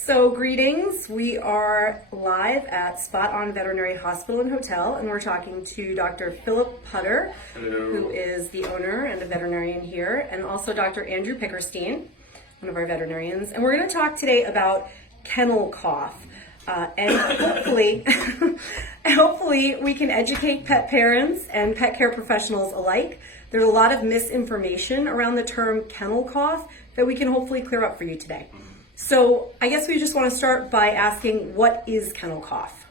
So greetings, we are live at Spot On Veterinary Hospital and Hotel, and we're talking to Dr. Philip Putter, who is the owner and a veterinarian here, and also Dr. Andrew Pickerstein, one of our veterinarians. And we're going to talk today about kennel cough. And hopefully we can educate pet parents and pet care professionals alike. There's a lot of misinformation around the term kennel cough that we can hopefully clear up for you today. So I guess we just want to start by asking, what is kennel cough?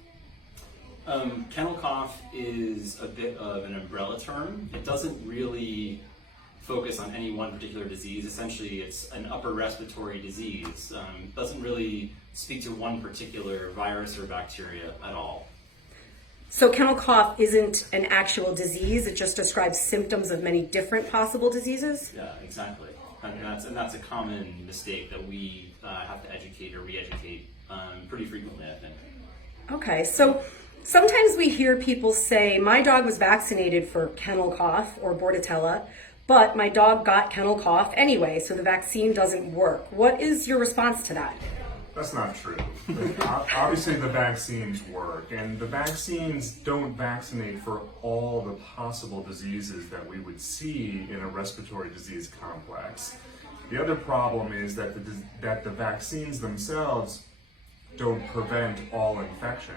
Kennel cough is a bit of an umbrella term. It doesn't really focus on any one particular disease. Essentially, it's an upper respiratory disease. It doesn't really speak to one particular virus or bacteria at all. So kennel cough isn't an actual disease, it just describes symptoms of many different possible diseases? Yeah, exactly. And that's a common mistake that we have to educate or re-educate pretty frequently, I think. Okay, so sometimes we hear people say, my dog was vaccinated for kennel cough or Bordetella, but my dog got kennel cough anyway, so the vaccine doesn't work. What is your response to that? That's not true. Obviously the vaccines work, and the vaccines don't vaccinate for all the possible diseases that we would see in a respiratory disease complex. The other problem is that the vaccines themselves don't prevent all infection.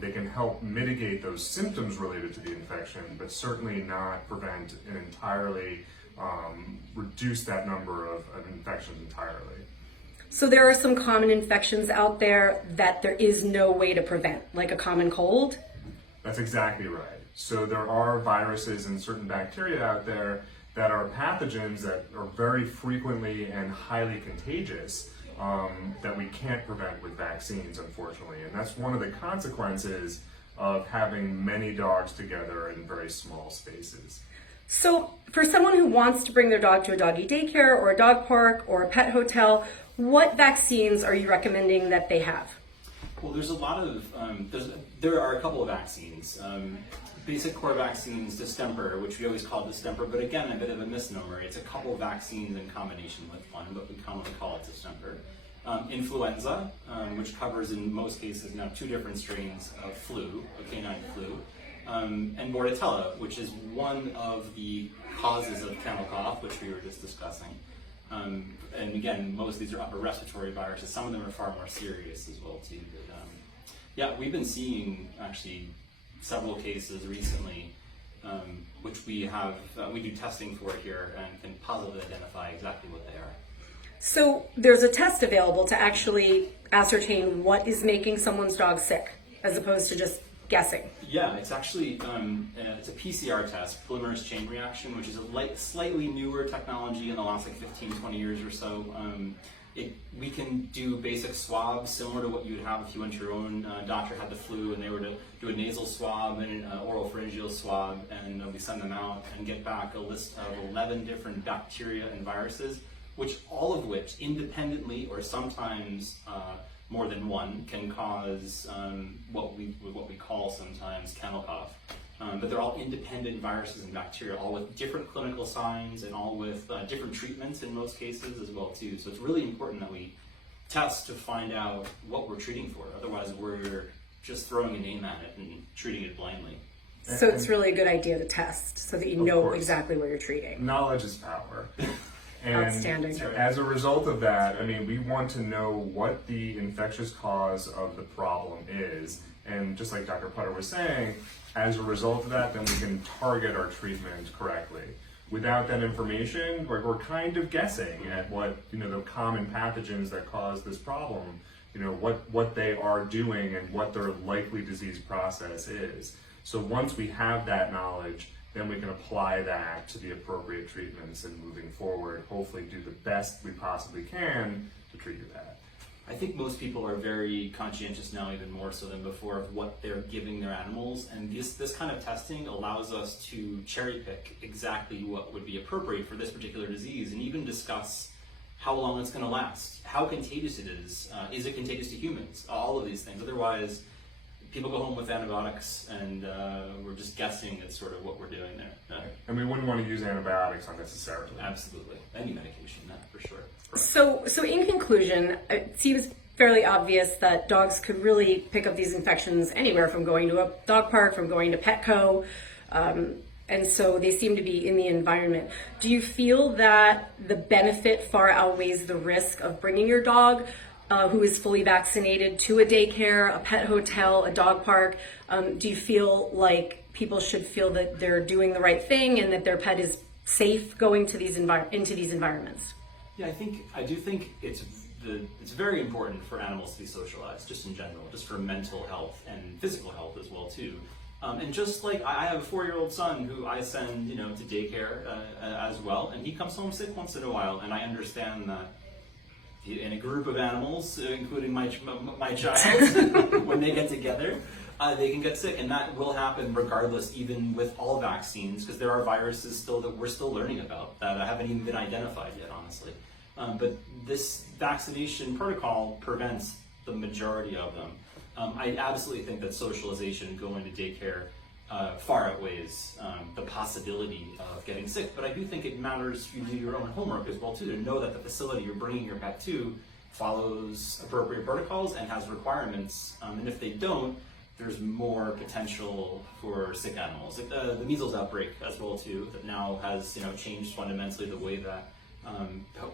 They can help mitigate those symptoms related to the infection, but certainly not prevent and entirely reduce that number of infections entirely. So there are some common infections out there that there is no way to prevent, like a common cold? That's exactly right. So there are viruses and certain bacteria out there that are pathogens that are very frequently and highly contagious that we can't prevent with vaccines, unfortunately. And that's one of the consequences of having many dogs together in very small spaces. So for someone who wants to bring their dog to a doggy daycare or a dog park or a pet hotel, what vaccines are you recommending that they have? Well, there's a lot of, there are a couple of vaccines. Basic core vaccines, distemper, which we always call distemper, but again, a bit of a misnomer. It's a couple of vaccines in combination with one, but we commonly call it distemper. Influenza, which covers in most cases now 2 different strains of flu, of canine flu, and Bordetella, which is one of the causes of kennel cough, which we were just discussing. And again, most of these are upper respiratory viruses. Some of them are far more serious as well too. But yeah, we've been seeing actually several cases recently, which we do testing for here and can positively identify exactly what they are. So there's a test available to actually ascertain what is making someone's dog sick, as opposed to just guessing. Yeah, it's actually it's a PCR test, polymerase chain reaction, which is a slightly newer technology in the last 15, 20 years or so. We can do basic swabs similar to what you would have if you went to your own doctor had the flu and they were to do a nasal swab and an oral pharyngeal swab, and we send them out and get back a list of 11 different bacteria and viruses, all of which independently or sometimes more than one can cause what we call sometimes kennel cough. But they're all independent viruses and bacteria, all with different clinical signs and all with different treatments in most cases as well too. So it's really important that we test to find out what we're treating for. Otherwise, we're just throwing a name at it and treating it blindly. So it's really a good idea to test so that you know exactly what you're treating. Knowledge is power. And outstanding. As a result of that, I mean, we want to know what the infectious cause of the problem is. And just like Dr. Putter was saying, as a result of that, then we can target our treatment correctly. Without that information, we're kind of guessing at what, the common pathogens that cause this problem, what they are doing and what their likely disease process is. So once we have that knowledge, then we can apply that to the appropriate treatments and moving forward, hopefully do the best we possibly can to treat that. I think most people are very conscientious now, even more so than before, of what they're giving their animals, and this kind of testing allows us to cherry pick exactly what would be appropriate for this particular disease, and even discuss how long it's going to last, how contagious it is it contagious to humans, all of these things. Otherwise, people go home with antibiotics, and we're just guessing at sort of what we're doing there. And we wouldn't want to use antibiotics unnecessarily. Absolutely. Any medication, for sure. So in conclusion, it seems fairly obvious that dogs could really pick up these infections anywhere from going to a dog park, from going to Petco. And so they seem to be in the environment. Do you feel that the benefit far outweighs the risk of bringing your dog who is fully vaccinated to a daycare, a pet hotel, a dog park? Do you feel like people should feel that they're doing the right thing and that their pet is safe going to these into these environments? Yeah, I do think it's very important for animals to be socialized, just in general, just for mental health and physical health as well too. And just like I have a 4-year-old son who I send, to daycare as well, and he comes home sick once in a while, and I understand that in a group of animals, including my child, when they get together, they can get sick, and that will happen regardless, even with all vaccines, because there are viruses still that we're still learning about that haven't even been identified yet, honestly. But this vaccination protocol prevents the majority of them. I absolutely think that socialization, going to daycare, far outweighs the possibility of getting sick. But I do think it matters you do your own homework as well too, to know that the facility you're bringing your pet to follows appropriate protocols and has requirements. And if they don't, there's more potential for sick animals. Like the measles outbreak as well too, that now has changed fundamentally the way that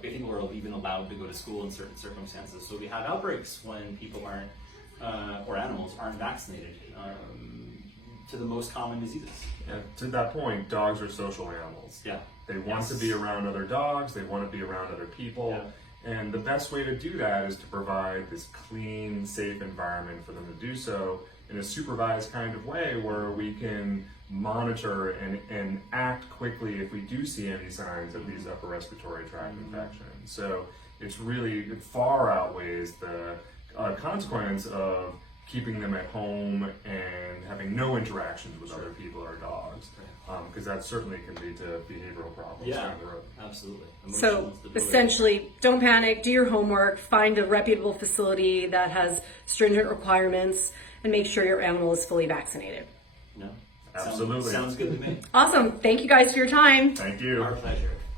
people are even allowed to go to school in certain circumstances. So we have outbreaks when people aren't or animals aren't vaccinated to the most common diseases. Yeah, to that point, dogs are social animals. Yeah. They want to be around other dogs, they want to be around other people, and the best way to do that is to provide this clean, safe environment for them to do so in a supervised kind of way where we can monitor and act quickly if we do see any signs of these upper respiratory tract infections. So it far outweighs the consequence of keeping them at home and having no interactions with other people or dogs, because that certainly can lead to behavioral problems down the road. Absolutely. So essentially, don't panic, do your homework, find a reputable facility that has stringent requirements, and make sure your animal is fully vaccinated. No, Absolutely. Sounds good to me. Awesome. Thank you guys for your time. Thank you. Our pleasure.